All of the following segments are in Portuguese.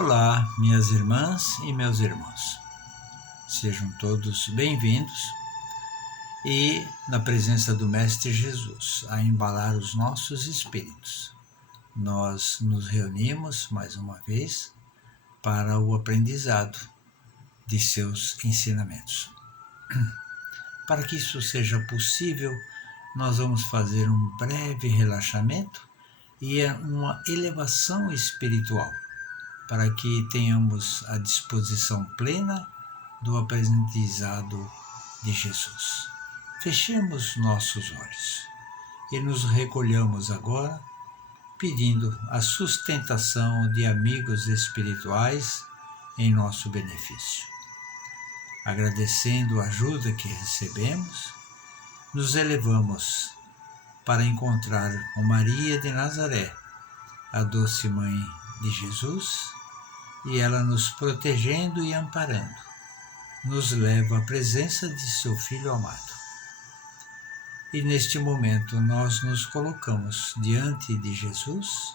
Olá, minhas irmãs e meus irmãos. Sejam todos bem-vindos e na presença do Mestre Jesus, a embalar os nossos espíritos. Nós nos reunimos mais uma vez para o aprendizado de seus ensinamentos. Para que isso seja possível, nós vamos fazer um breve relaxamento e uma elevação espiritual, para que tenhamos a disposição plena do aprendizado de Jesus. Fechemos nossos olhos e nos recolhamos agora, pedindo a sustentação de amigos espirituais em nosso benefício. Agradecendo a ajuda que recebemos, nos elevamos para encontrar com Maria de Nazaré, a doce Mãe de Jesus, e ela nos protegendo e amparando, nos leva à presença de seu Filho amado. E neste momento nós nos colocamos diante de Jesus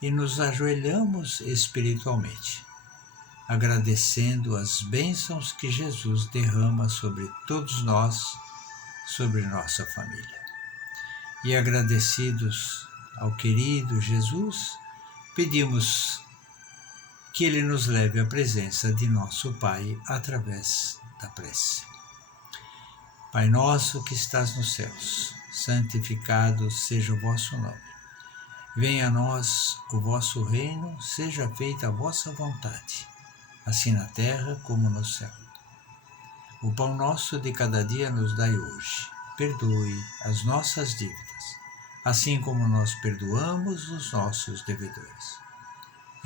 e nos ajoelhamos espiritualmente, agradecendo as bênçãos que Jesus derrama sobre todos nós, sobre nossa família. E agradecidos ao querido Jesus, pedimos que Ele nos leve à presença de nosso Pai através da prece. Pai nosso que estás nos céus, santificado seja o vosso nome. Venha a nós o vosso reino, seja feita a vossa vontade, assim na terra como no céu. O pão nosso de cada dia nos dai hoje. Perdoe as nossas dívidas, assim como nós perdoamos os nossos devedores.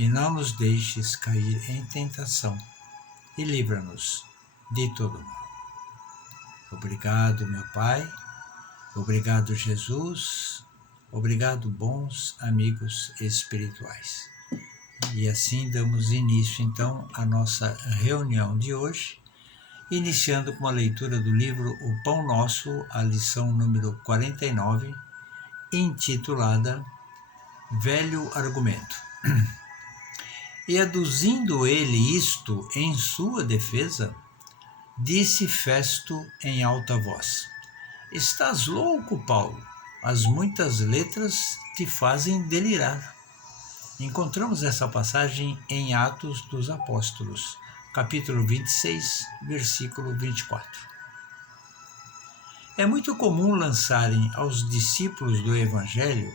E não nos deixes cair em tentação, e livra-nos de todo mal. Obrigado, meu Pai, obrigado, Jesus, obrigado, bons amigos espirituais. E assim damos início, então, à nossa reunião de hoje, iniciando com a leitura do livro O Pão Nosso, a lição número 49, intitulada Velho Argumento. E aduzindo ele isto em sua defesa, disse Festo em alta voz: Estás louco, Paulo? As muitas letras te fazem delirar. Encontramos essa passagem em Atos dos Apóstolos, capítulo 26, versículo 24. É muito comum lançarem aos discípulos do Evangelho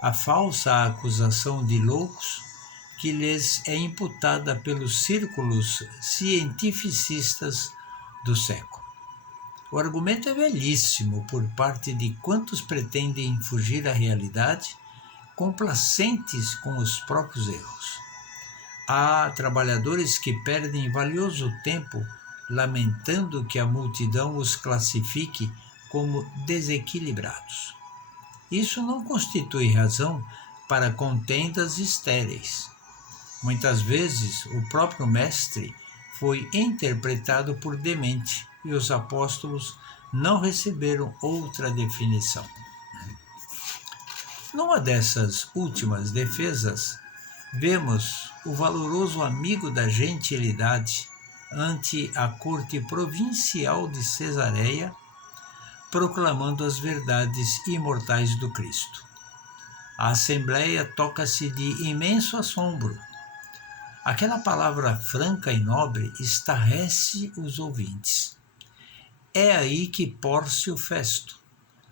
a falsa acusação de loucos que lhes é imputada pelos círculos cientificistas do século. O argumento é velhíssimo por parte de quantos pretendem fugir à realidade, complacentes com os próprios erros. Há trabalhadores que perdem valioso tempo lamentando que a multidão os classifique como desequilibrados. Isso não constitui razão para contendas estéreis. Muitas vezes o próprio Mestre foi interpretado por demente e os apóstolos não receberam outra definição. Numa dessas últimas defesas, vemos o valoroso amigo da gentilidade ante a corte provincial de Cesareia, proclamando as verdades imortais do Cristo. A assembleia toca-se de imenso assombro. Aquela palavra franca e nobre estarrece os ouvintes. É aí que Pórcio Festo,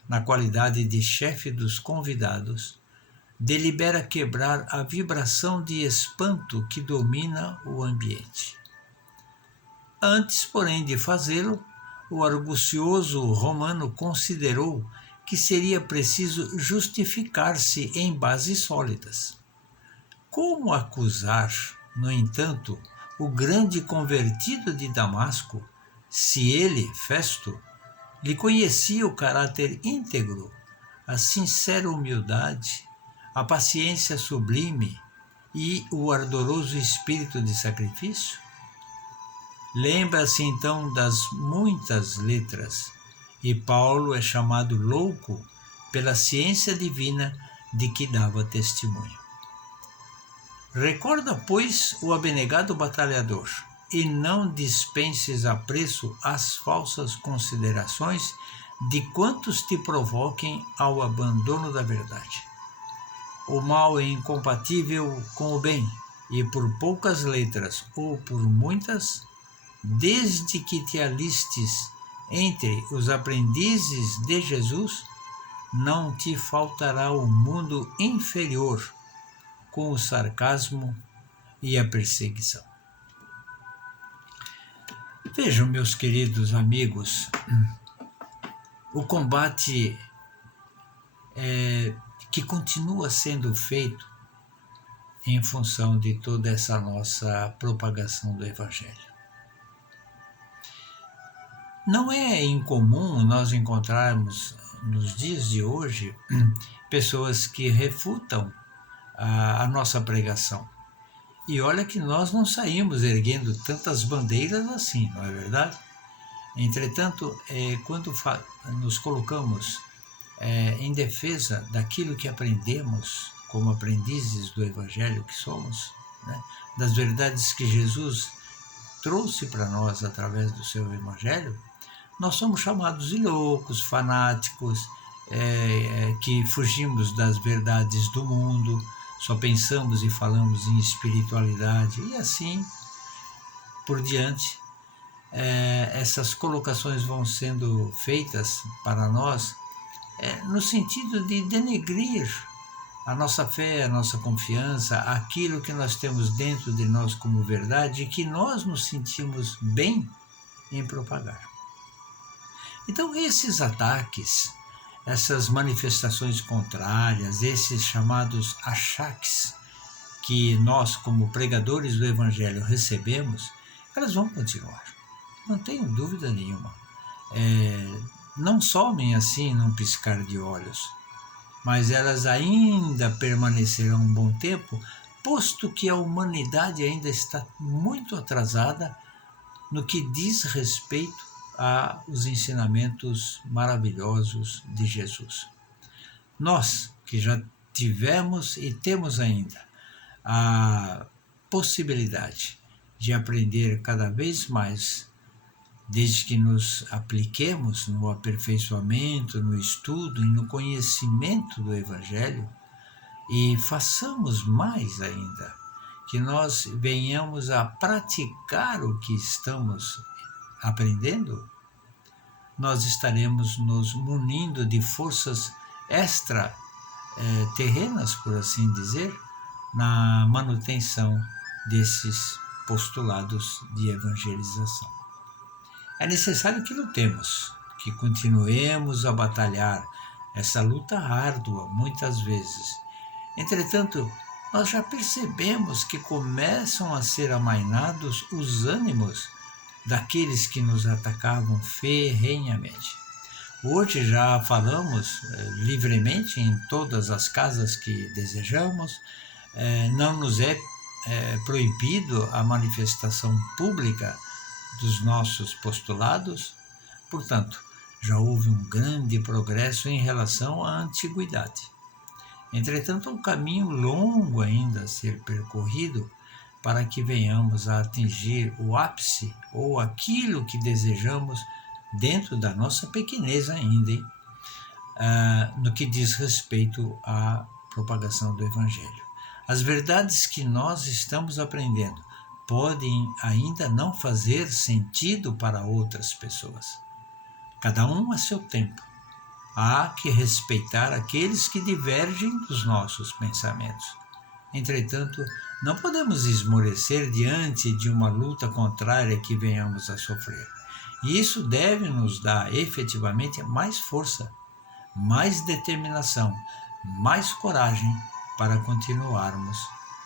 na qualidade de chefe dos convidados, delibera quebrar a vibração de espanto que domina o ambiente. Antes, porém, de fazê-lo, o argucioso romano considerou que seria preciso justificar-se em bases sólidas. Como acusar, no entanto, o grande convertido de Damasco, se ele, Festo, lhe conhecia o caráter íntegro, a sincera humildade, a paciência sublime e o ardoroso espírito de sacrifício? Lembra-se então das muitas letras, e Paulo é chamado louco pela ciência divina de que dava testemunho. Recorda, pois, o abnegado batalhador, e não dispenses a preço as falsas considerações de quantos te provoquem ao abandono da verdade. O mal é incompatível com o bem, e por poucas letras ou por muitas, desde que te alistes entre os aprendizes de Jesus, não te faltará o mundo inferior com o sarcasmo e a perseguição. Vejam, meus queridos amigos, o combate que continua sendo feito em função de toda essa nossa propagação do Evangelho. Não é incomum nós encontrarmos nos dias de hoje pessoas que refutam a nossa pregação. E olha que nós não saímos erguendo tantas bandeiras assim, não é verdade? Entretanto, quando nos colocamos em defesa daquilo que aprendemos como aprendizes do Evangelho que somos, né, das verdades que Jesus trouxe para nós através do seu Evangelho, nós somos chamados de loucos, fanáticos, que fugimos das verdades do mundo, só pensamos e falamos em espiritualidade e assim por diante. Essas colocações vão sendo feitas para nós no sentido de denegrir a nossa fé, a nossa confiança, aquilo que nós temos dentro de nós como verdade e que nós nos sentimos bem em propagar. Então, esses ataques, essas manifestações contrárias, esses chamados achaques que nós, como pregadores do Evangelho, recebemos, elas vão continuar, não tenho dúvida nenhuma. Não somem assim num piscar de olhos, mas elas ainda permanecerão um bom tempo, posto que a humanidade ainda está muito atrasada no que diz respeito aos ensinamentos maravilhosos de Jesus. Nós, que já tivemos e temos ainda a possibilidade de aprender cada vez mais, desde que nos apliquemos no aperfeiçoamento, no estudo e no conhecimento do Evangelho, e façamos mais ainda, que nós venhamos a praticar o que estamos aprendendo, nós estaremos nos munindo de forças extra-terrenas, por assim dizer, na manutenção desses postulados de evangelização. É necessário que lutemos, que continuemos a batalhar essa luta árdua, muitas vezes. Entretanto, nós já percebemos que começam a ser amainados os ânimos daqueles que nos atacavam ferrenhamente. Hoje já falamos livremente em todas as casas que desejamos, não nos é proibido a manifestação pública dos nossos postulados, portanto, já houve um grande progresso em relação à antiguidade. Entretanto, um caminho longo ainda a ser percorrido para que venhamos a atingir o ápice ou aquilo que desejamos dentro da nossa pequenez ainda, no que diz respeito à propagação do Evangelho. As verdades que nós estamos aprendendo podem ainda não fazer sentido para outras pessoas. Cada um a seu tempo. Há que respeitar aqueles que divergem dos nossos pensamentos. Entretanto, não podemos esmorecer diante de uma luta contrária que venhamos a sofrer. E isso deve nos dar efetivamente mais força, mais determinação, mais coragem para continuarmos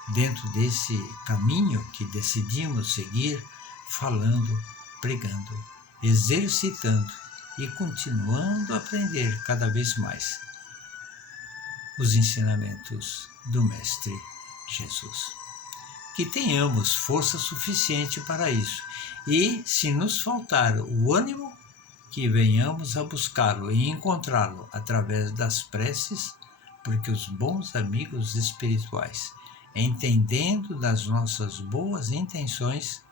dentro desse caminho que decidimos seguir, falando, pregando, exercitando e continuando a aprender cada vez mais os ensinamentos do Mestre Jesus. Que tenhamos força suficiente para isso e, se nos faltar o ânimo, que venhamos a buscá-lo e encontrá-lo através das preces, porque os bons amigos espirituais entendendo das nossas boas intenções,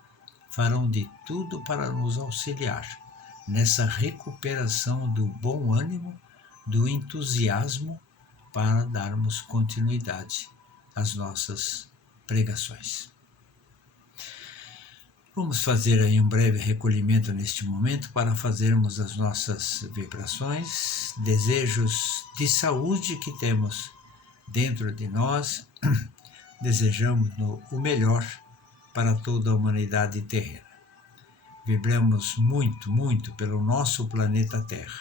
farão de tudo para nos auxiliar nessa recuperação do bom ânimo, do entusiasmo, para darmos continuidade às nossas pregações. Vamos fazer aí um breve recolhimento neste momento para fazermos as nossas vibrações, desejos de saúde que temos dentro de nós. Desejamos o melhor para toda a humanidade terrena. Vibramos muito, muito pelo nosso planeta Terra,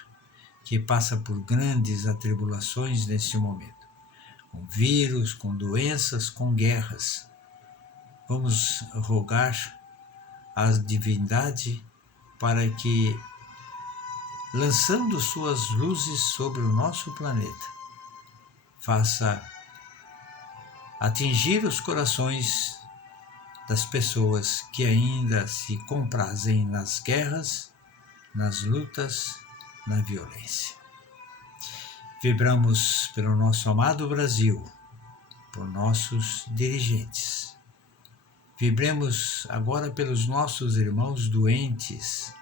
que passa por grandes atribulações neste momento, com vírus, com doenças, com guerras. Vamos rogar à divindade para que, lançando suas luzes sobre o nosso planeta, faça atingir os corações das pessoas que ainda se comprazem nas guerras, nas lutas, na violência. Vibramos pelo nosso amado Brasil, por nossos dirigentes. Vibremos agora pelos nossos irmãos doentes,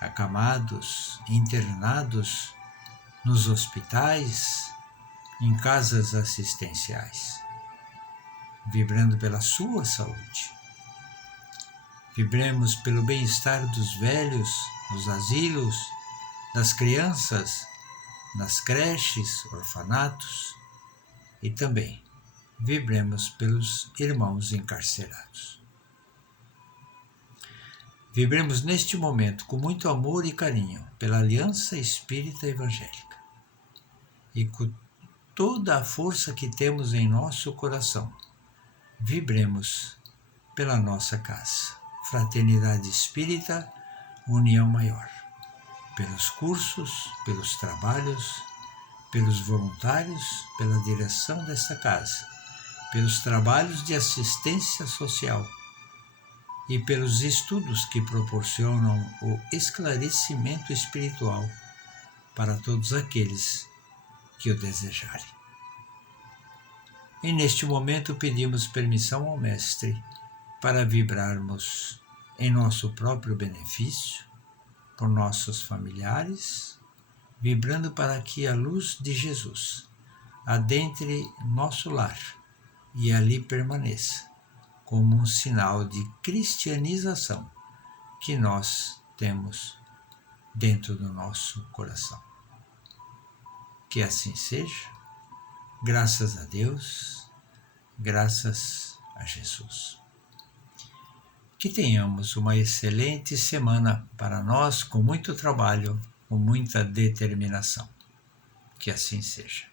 acamados, internados nos hospitais, em casas assistenciais. Vibrando pela sua saúde. Vibremos pelo bem-estar dos velhos, nos asilos, das crianças, nas creches, orfanatos, e também vibremos pelos irmãos encarcerados. Vibremos neste momento com muito amor e carinho pela Aliança Espírita Evangélica e com toda a força que temos em nosso coração. Vibremos pela nossa casa, Fraternidade Espírita, União Maior, pelos cursos, pelos trabalhos, pelos voluntários, pela direção desta casa, pelos trabalhos de assistência social e pelos estudos que proporcionam o esclarecimento espiritual para todos aqueles que o desejarem. E neste momento pedimos permissão ao Mestre para vibrarmos em nosso próprio benefício, por nossos familiares, vibrando para que a luz de Jesus adentre nosso lar e ali permaneça, como um sinal de cristianização que nós temos dentro do nosso coração. Que assim seja, graças a Deus, graças a Jesus. Que tenhamos uma excelente semana para nós, com muito trabalho, com muita determinação. Que assim seja.